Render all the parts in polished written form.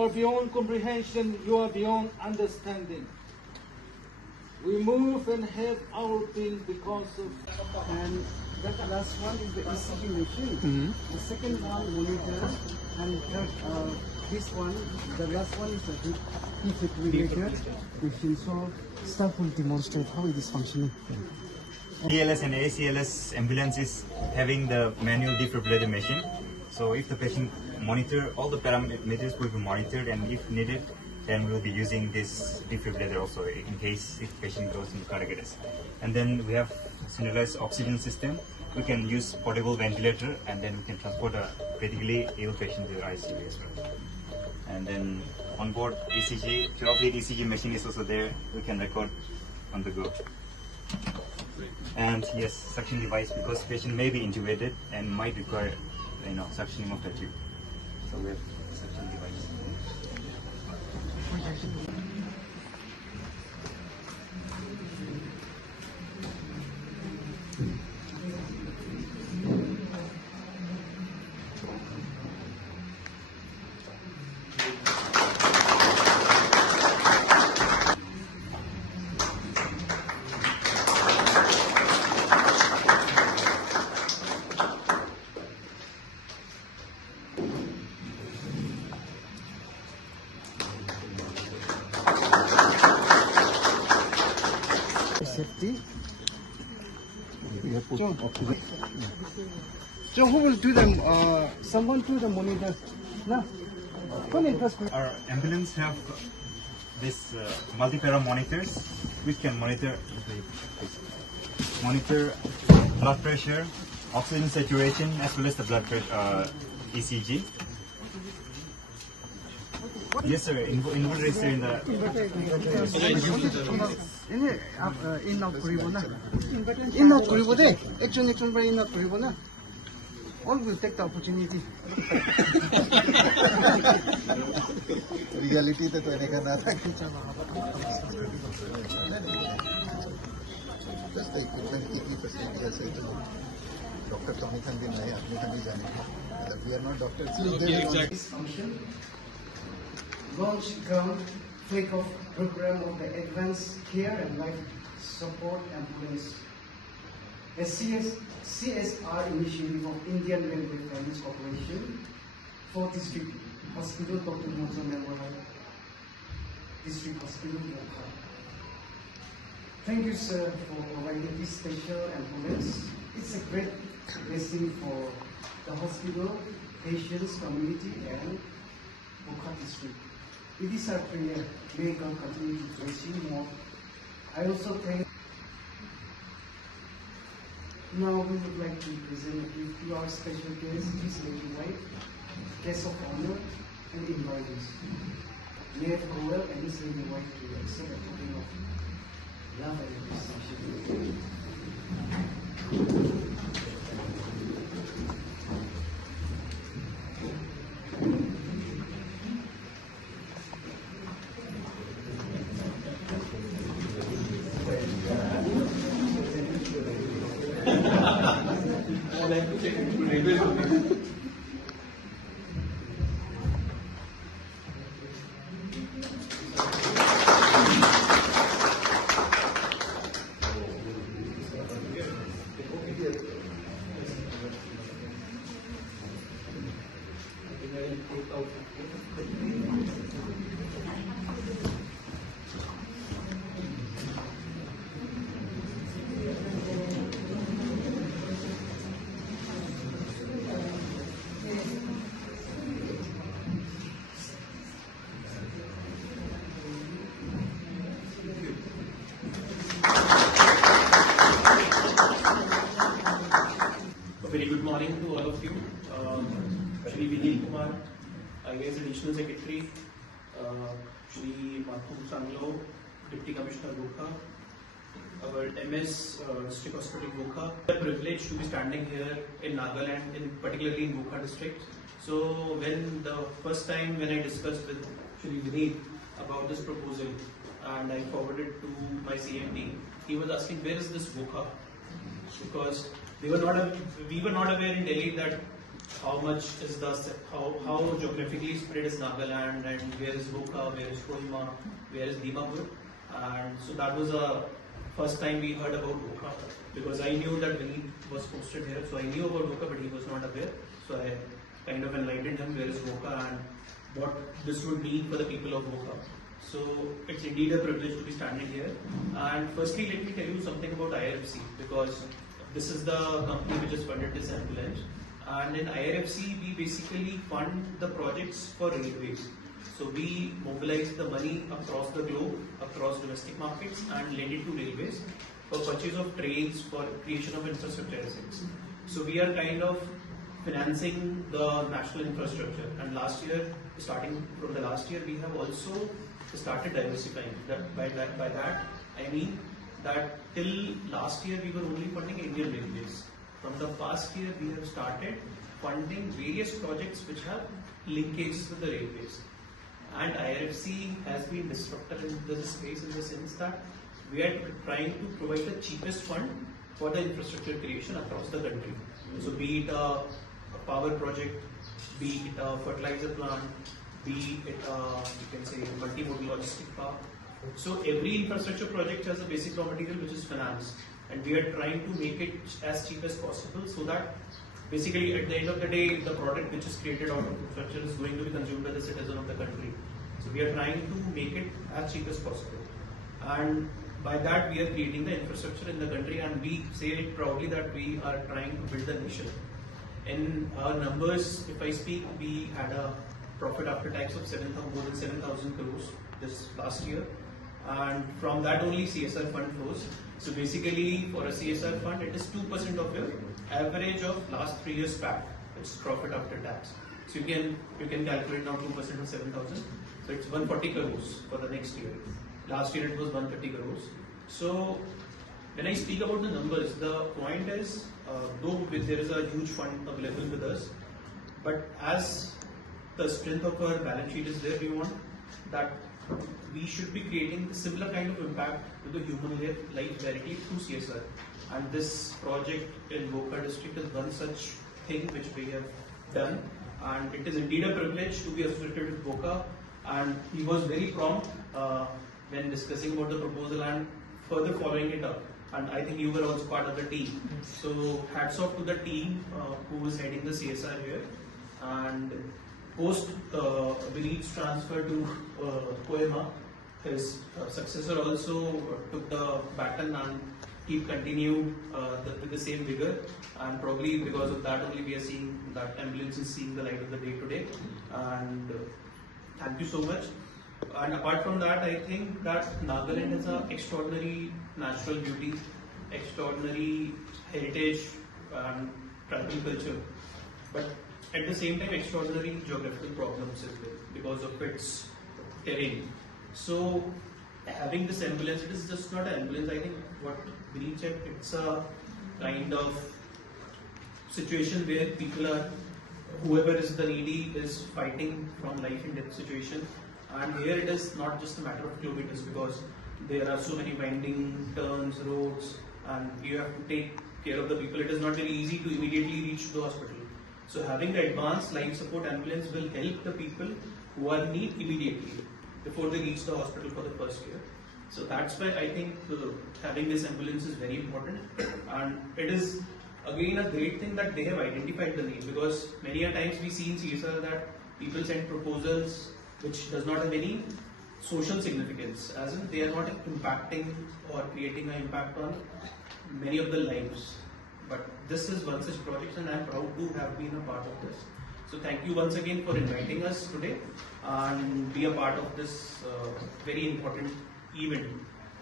You are beyond comprehension, you are beyond understanding. We move and have our being because of... And that last one is the ECG machine. The second one monitor, and third, this one, the last one is the defibrillator machine. So staff will demonstrate how it is functioning. ALS and ACLS ambulance is having the manual defibrillator machine. So if the patient monitor, all the parameters will be monitored, and if needed, then we'll be using this defibrillator also in case if patient goes into cardiac arrest. And then we have centralized oxygen system. We can use portable ventilator, and then we can transport a critically ill patient to the ICU as well. And then on board ECG, 12-lead ECG machine is also there. We can record on the go. And yes, suction device, because patient may be intubated and might require, suctioning of the tube. So we have suction device. Safety. So who will do them? Someone do the monitor. No. Our ambulance have this multi-para monitors which can monitor blood pressure, oxygen saturation, as well as the blood pressure ECG. Yes, sir. Inverter is there in the. In-out koribo na. In-out koribo de. Action ba in-out koribo na. All will take the opportunity. Reality to eneka na. Just the equipment की facility ऐसे तो doctor तो नहीं खंडी नहीं अपनी खंडी जाने मतलब we are not doctors. This function launch ground takeoff program of the Advanced Care and Life Support Ambulance, a CSR initiative of Indian Railway Finance Corporation for District Hospital Dr. Motsuo Memoral District Hospital, Wokha. Thank you, sir, for providing this special ambulance. It's a great blessing for the hospital, patients, community, and Wokha district. It is our prayer. May God continue to bless you more. I also thank. Now we would like to present a gift to our special guest, His Lady Wife, guest of honor, and invitees. May it go well and His Lady Wife to accept a token of love and appreciation. Very good morning to all of you. Shri Vinil Kumar, IAS Additional Secretary, Shri Motsuo, Deputy Commissioner Wokha, our MS District Hospital Wokha. We are privileged to be standing here in Nagaland, particularly in Wokha district. So when the first time when I discussed with Shri Vinil about this proposal and I forwarded to my CMD, he was asking where is this Wokha? Because we were not aware in Delhi that how much is how geographically spread is Nagaland, and where is Wokha, where is Kohima, where is Dimapur, and so that was a first time we heard about Wokha, because I knew that Vinny was posted here, so I knew about Wokha, but he was not aware. So I kind of enlightened him where is Wokha and what this would mean for the people of Wokha. So it's indeed a privilege to be standing here. And firstly, let me tell you something about IRFC, because this is the company which has funded this ambulance. And in IRFC, we basically fund the projects for railways. So we mobilize the money across the globe, across domestic markets, and lend it to railways for purchase of trains, for creation of infrastructure assets. So we are kind of financing the national infrastructure. And last year, starting from the last year, we have also started diversifying. By that, I mean that till last year we were only funding Indian railways. From the past year, we have started funding various projects which have linkages with the railways. And IRFC has been disrupted in this space in the sense that we are trying to provide the cheapest fund for the infrastructure creation across the country. So be it a power project, be it a fertilizer plant, be it you can say multimodal logistic park. So every infrastructure project has a basic raw material which is financed, and we are trying to make it as cheap as possible, so that basically at the end of the day the product which is created out of infrastructure is going to be consumed by the citizen of the country. So we are trying to make it as cheap as possible, and by that we are creating the infrastructure in the country, and we say it proudly that we are trying to build a nation. In our numbers, if I speak, we had a profit after tax of more than 7,000 crores this last year, and from that only CSR fund flows. So basically for a CSR fund, it is 2% of your average of last 3 years back. It's profit after tax. So you can calculate now 2% of 7,000. So it's 140 crores for the next year. Last year it was 130 crores. So when I speak about the numbers, the point is, though there is a huge fund available with us, but as the strength of our balance sheet is there, we want that we should be creating similar kind of impact to the human life directly through CSR. And this project in Wokha district is one such thing which we have done. And it is indeed a privilege to be associated with Wokha. And he was very prompt when discussing about the proposal and further following it up. And I think you were also part of the team. So hats off to the team who was heading the CSR here. And post Vineet's transfer to Kohima, his successor also took the baton and he continued with the same vigor, and probably because of that only we are seeing that ambulance is seeing the light of the day today. And thank you so much. And apart from that, I think that Nagaland has an extraordinary natural beauty, extraordinary heritage and tribal culture, but at the same time extraordinary geographical problems as well because of its terrain. So having this ambulance, it is just not an ambulance. I think what we checked, it's a kind of situation where people are, whoever is the needy is fighting from life and death situation. And here it is not just a matter of kilometers, because there are so many winding turns, roads, and you have to take care of the people. It is not very easy to immediately reach the hospital. So having the advanced life support ambulance will help the people who are in need immediately before they reach the hospital for the first year. So that's why I think having this ambulance is very important, and it is again a great thing that they have identified the need, because many a times we see in CSR that people send proposals which does not have any social significance, as in they are not impacting or creating an impact on many of the lives. But this is one such project, and I am proud to have been a part of this. So thank you once again for inviting us today and be a part of this very important event,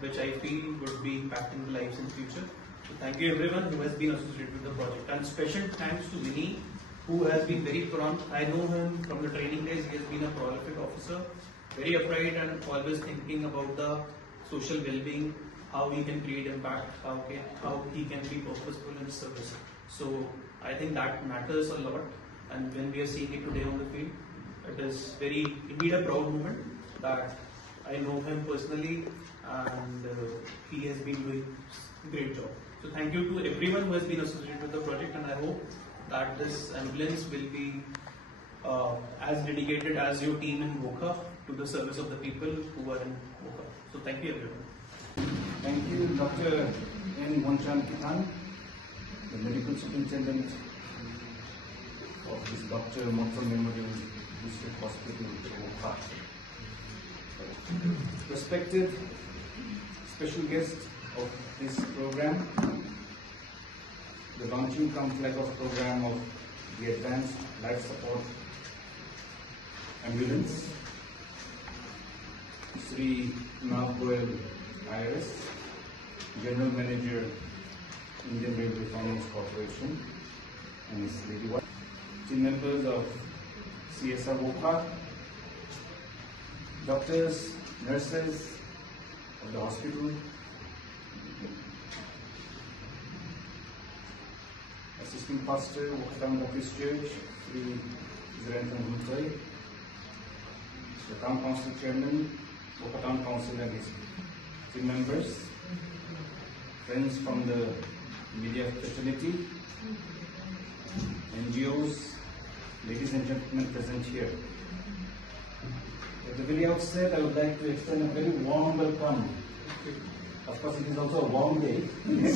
which I feel would be impacting the lives in the future. So thank you everyone who has been associated with the project, and special thanks to Vinny, who has been very prompt. I know him from the training days. He has been a prolific officer, very upright and always thinking about the social well-being, how he can create impact, how he can be purposeful in service. So I think that matters a lot, and when we are seeing it today on the field, it is very indeed a proud moment that I know him personally, and he has been doing a great job. So thank you to everyone who has been associated with the project, and I hope that this ambulance will be as dedicated as your team in Wokha to the service of the people who are in Wokha. So thank you everyone. Thank you, Dr. N. Monchan-Kitan, the medical superintendent of this Dr. Motsuo Memorial District Hospital, Wokha. Respected special guest of this program, the launching flag off program of the Advanced Life Support Ambulance, Sri Nav Goyal, IRS, General Manager, Indian Railway Finance Corporation, and his lady wife, team members of CSR Wokha, doctors, nurses of the hospital, Assistant Pastor, Wokha Town Baptist Church, Sri Zirantan Huntoy, the Town Council Chairman, Wokha Town Council and his team members, friends from the media fraternity, NGOs, ladies and gentlemen present here. At the very outset, I would like to extend a very warm welcome. Of course, it is also a warm day to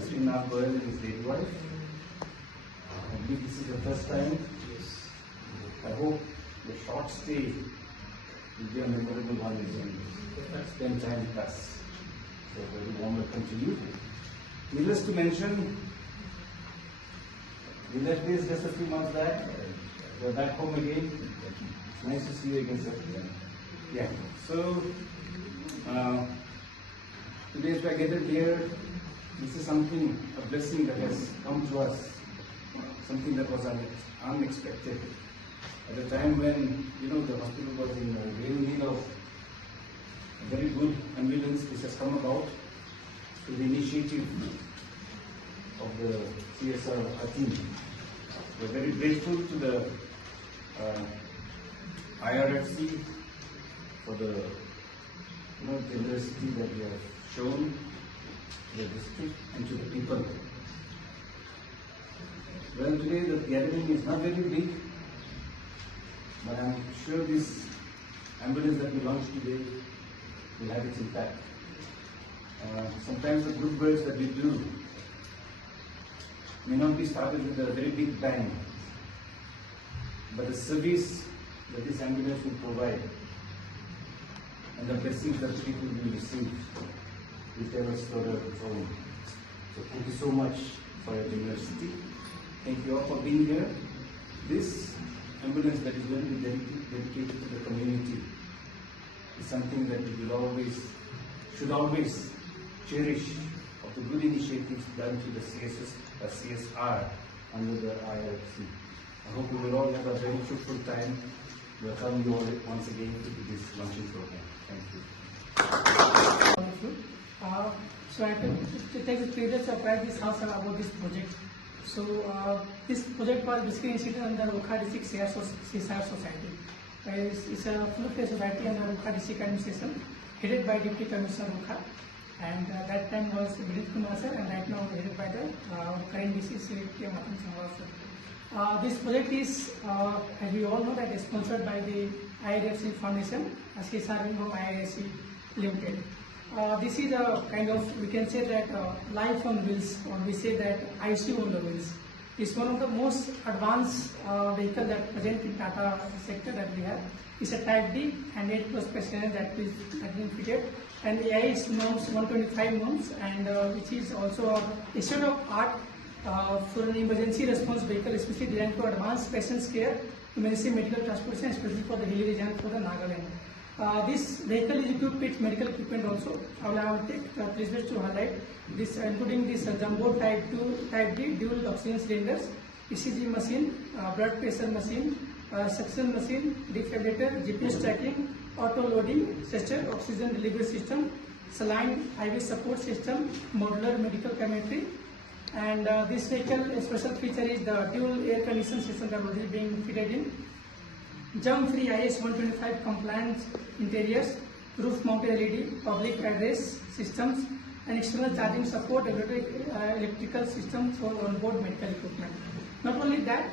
Sri Nav Goyal and his lady wife. I believe this is the first time. I hope the short stay will be a memorable one and spend time with us. So, a very warm welcome to you. Needless to mention, we left this just a few months back. We're back home again. It's nice to see you again, sir. Yeah. So, today as we are gathered here, this is something, a blessing that has come to us. Something that was unexpected. At the time when, the hospital was in real need of a very good ambulance, this has come about through the initiative of the CSR team. We're very grateful to the IRFC for the generosity that we have shown to the district and to the people. Well, today the gathering is not very big, but I'm sure this ambulance that we launched today will have its impact. Sometimes the good works that we do may not be started with a very big bang, but the service that this ambulance will provide and the blessings that people will receive will tell a story of its own. So thank you so much for your generosity. Thank you all for being here. This ambulance that is going to be dedicated to the community is something that we will should always cherish of the good initiatives done to the CSR under the IRFC. I hope we will all have a very fruitful time. Welcome you all once again to this launching program. Thank you. So I to take the privilege of write this house about this project. So this project was basically initiated under Wokha District CSR Society. It's a full-fledged society under Wokha District Administration, headed by Deputy Commissioner Wokha. And that time was Vidit Kumar sir, and right now headed by the current DC Sri sir. This project is, as we all know, that is sponsored by the IRFC Foundation, CSR from IRFC Limited. This is a kind of, we can say that life on wheels, or we say that ICU on the wheels. It's one of the most advanced vehicle that present in Tata sector that we have. It's a Type D and 8+ passenger that is been fitted, and AI is norms 125 norms, and which is also a state of art for an emergency response vehicle, especially designed for advanced patients care, emergency medical transportation, especially for the hilly region for the Nagaland. This vehicle is equipped with medical equipment also. I will take the privilege to highlight this, including this jumbo Type 2, Type D dual oxygen cylinders, ECG machine, blood pressure machine, suction machine, defibrillator, GPS tracking, auto loading system, oxygen delivery system, saline IV support system, modular medical chemistry. And this vehicle, a special feature is the dual air conditioning system that will be being fitted in. Germ-free IS 125 compliant interiors, roof-mounted LED, public address systems, and external charging support, electrical system for onboard medical equipment. Not only that,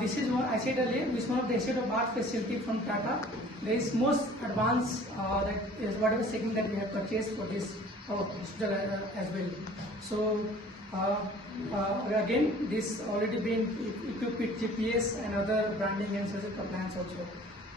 this is what I said earlier, this is one of the state of art facility from Tata. There is most advanced that is whatever segment that we have purchased for this hospital as well. So again, this already been equipped with GPS and other branding and social compliance also.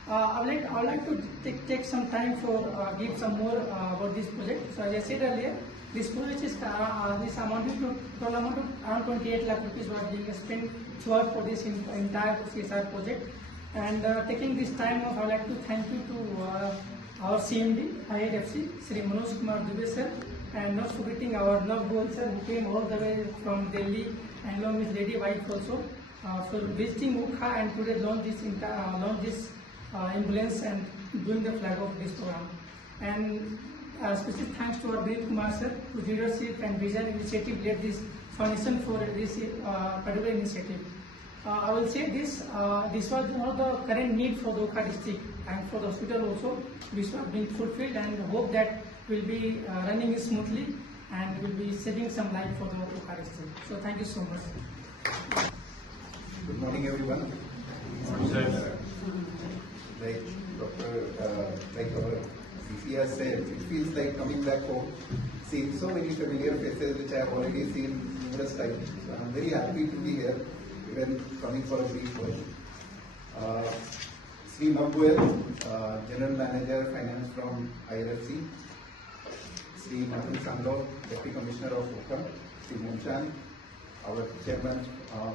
I would like to take some time for give some more about this project. So as I said earlier, this project is this amounting to total amount of around 28 lakh rupees was being spent throughout for this entire CSR project. And taking this time off, I would like to thank you to our CMD, IRFC, Sri Manoj Kumar Dubey sir, and not forgetting our Nav Goel sir who came all the way from Delhi, and along with Lady Wife also for visiting Wokha and today launch this ambulance and doing the flag of this program. And special thanks to our Vinit Kumar sir, whose leadership and vision initiative led this foundation for this particular initiative. I will say this, this was one of the current need for the Wokha district and for the hospital also, which was being fulfilled, and hope that will be running smoothly and will be saving some life for the Wokha district. So thank you so much. Good morning, everyone. Like like our CC has said, it feels like coming back home, seeing so many familiar faces which I have already seen numerous times. So I'm very happy to be here, even coming for a brief word. Sri Motsuo, General Manager Finance from IRFC, Sri Motsuo, Deputy Commissioner of Wokha, Sri Monchan, our Chairman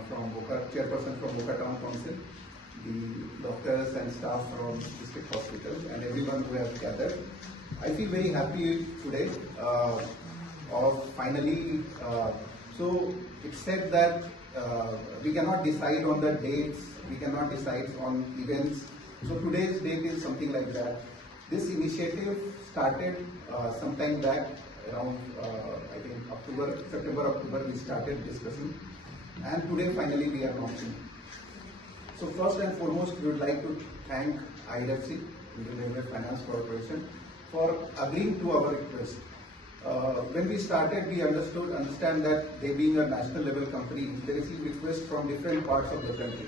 from Wokha, Chairperson from Wokha Town Council, the doctors and staff from district hospital, and everyone who has gathered. I feel very happy today of finally, so it's said that we cannot decide on the dates, we cannot decide on events. So today's date is something like that. This initiative started sometime back around, I think September, October, we started discussing, and today finally we are launching. So first and foremost, we would like to thank IRFC, Indian Railway Finance Corporation, for agreeing to our request. When we started, we understand that they being a national level company, they receive requests from different parts of the country.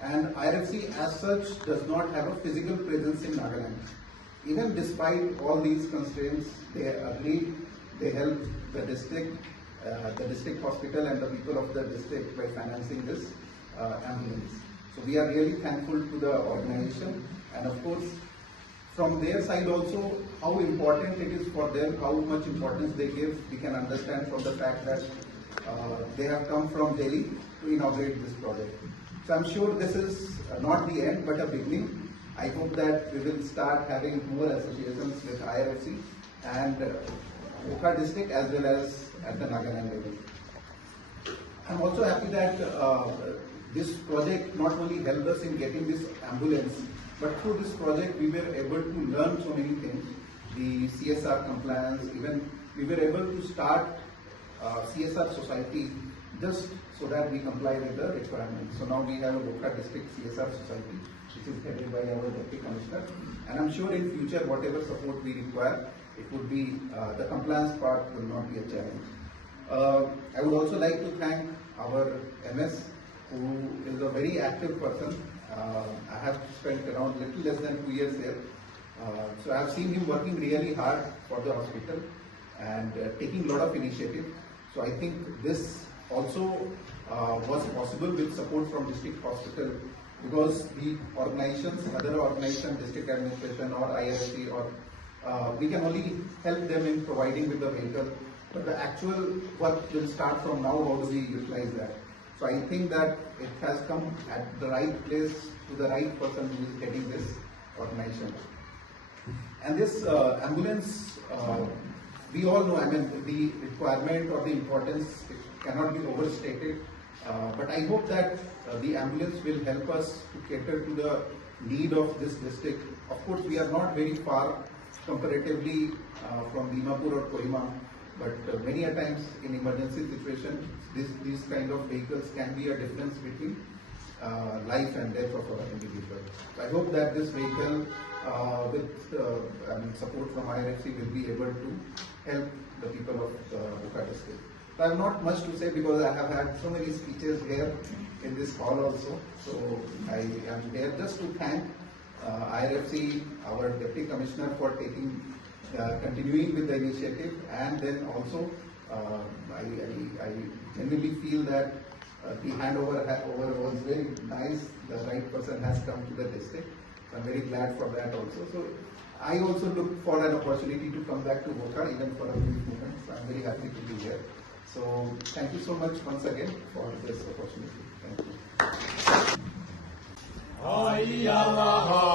And IRFC as such does not have a physical presence in Nagaland. Even despite all these constraints, they agreed, they helped the district hospital and the people of the district by financing this ambulance. So we are really thankful to the organization, and of course from their side also how important it is for them, how much importance they give, we can understand from the fact that they have come from Delhi to inaugurate this project. So I'm sure this is not the end but a beginning. I hope that we will start having more associations with IRFC and Wokha district as well as at the Nagaland level. I'm also happy that this project not only helped us in getting this ambulance, but through this project we were able to learn so many things. The CSR compliance, even we were able to start CSR society just so that we comply with the requirements. So now we have a Wokha district CSR society, which is headed by our Deputy Commissioner. And I'm sure in future whatever support we require, it would be, the compliance part will not be a challenge. I would also like to thank our MS, who is a very active person. I have spent around little less than 2 years there. So I have seen him working really hard for the hospital and taking a lot of initiative. So I think this also was possible with support from district hospital, because the organizations, other organizations, district administration or IRC, or we can only help them in providing with the vehicle, but the actual work will start from now. How do we utilize that? So I think that it has come at the right place to the right person who is getting this organization. And this ambulance, we all know, I mean, the requirement or the importance, it cannot be overstated. But I hope that the ambulance will help us to cater to the need of this district. Of course, we are not very far comparatively from Dimapur or Kohima, but many a times in emergency situation, these kind of vehicles can be a difference between life and death of an individual. So I hope that this vehicle with support from IRFC will be able to help the people of Wokha district. So I have not much to say because I have had so many speeches here in this hall also. So I am here just to thank IRFC, our Deputy Commissioner, for continuing with the initiative, and then also I genuinely feel that the handover was very nice. The right person has come to the district. So I'm very glad for that also. So I also look for an opportunity to come back to Wokha even for a brief moment. So I'm very happy to be here. So thank you so much once again for this opportunity. Thank you. Hayya Allah.